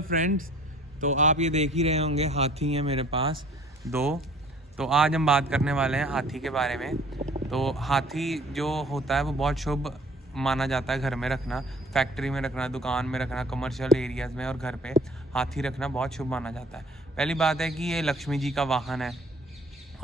Friends, तो आप ये देख ही रहे होंगे हाथी हैं मेरे पास दो। तो आज हम बात करने वाले हैं हाथी के बारे में। तो हाथी जो होता है वो बहुत शुभ माना जाता है घर में रखना, फैक्ट्री में रखना, दुकान में रखना, कमर्शियल एरियाज़ में और घर पे हाथी रखना बहुत शुभ माना जाता है। पहली बात है कि ये लक्ष्मी जी का वाहन है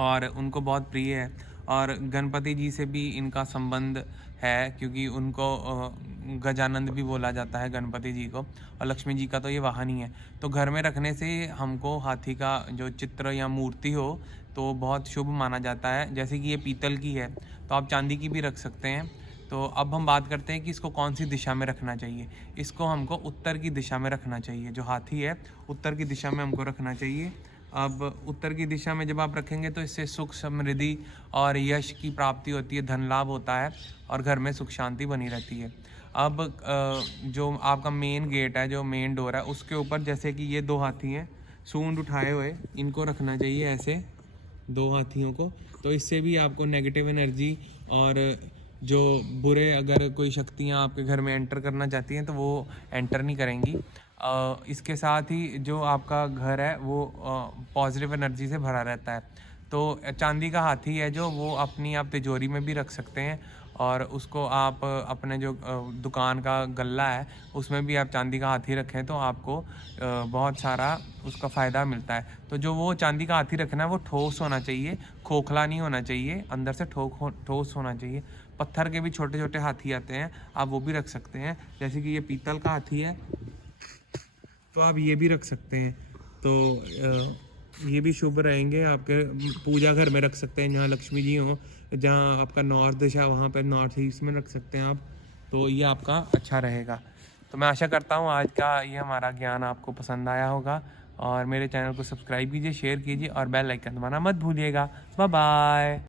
और उनको बहुत प्रिय है और गणपति जी से भी इनका संबंध है, क्योंकि उनको गजानंद भी बोला जाता है गणपति जी को, और लक्ष्मी जी का तो ये वाहन ही है। तो घर में रखने से हमको हाथी का जो चित्र या मूर्ति हो तो बहुत शुभ माना जाता है। जैसे कि ये पीतल की है तो आप चांदी की भी रख सकते हैं। तो अब हम बात करते हैं कि इसको कौन सी दिशा में रखना चाहिए। इसको हमको उत्तर की दिशा में रखना चाहिए। जो हाथी है उत्तर की दिशा में हमको रखना चाहिए। अब उत्तर की दिशा में जब आप रखेंगे तो इससे सुख समृद्धि और यश की प्राप्ति होती है, धन लाभ होता है और घर में सुख शांति बनी रहती है। अब जो आपका मेन गेट है, जो मेन डोर है, उसके ऊपर जैसे कि ये दो हाथी हैं सूंड उठाए हुए, इनको रखना चाहिए ऐसे, दो हाथियों को। तो इससे भी आपको नेगेटिव एनर्जी और जो बुरे अगर कोई शक्तियाँ आपके घर में एंटर करना चाहती हैं तो वो एंटर नहीं करेंगी। इसके साथ ही जो आपका घर है वो पॉजिटिव एनर्जी से भरा रहता है। तो चांदी का हाथी है जो, वो अपनी आप तिजोरी में भी रख सकते हैं और उसको आप अपने जो दुकान का गल्ला है उसमें भी आप चांदी का हाथी रखें तो आपको बहुत सारा उसका फ़ायदा मिलता है। तो जो वो चांदी का हाथी रखना है वो ठोस होना चाहिए, खोखला नहीं होना चाहिए, अंदर से ठोस होना चाहिए। पत्थर के भी छोटे छोटे हाथी आते हैं, आप वो भी रख सकते हैं। जैसे कि ये पीतल का हाथी है तो आप ये भी रख सकते हैं। तो ये भी शुभ रहेंगे आपके। पूजा घर में रख सकते हैं जहाँ लक्ष्मी जी हों, जहाँ आपका नॉर्थ दिशा वहाँ पर नॉर्थ ईस्ट में रख सकते हैं आप। तो ये आपका अच्छा रहेगा। तो मैं आशा करता हूँ आज का ये हमारा ज्ञान आपको पसंद आया होगा और मेरे चैनल को सब्सक्राइब कीजिए, शेयर कीजिए और बेल आइकन दबाना मत भूलिएगा। Bye bye.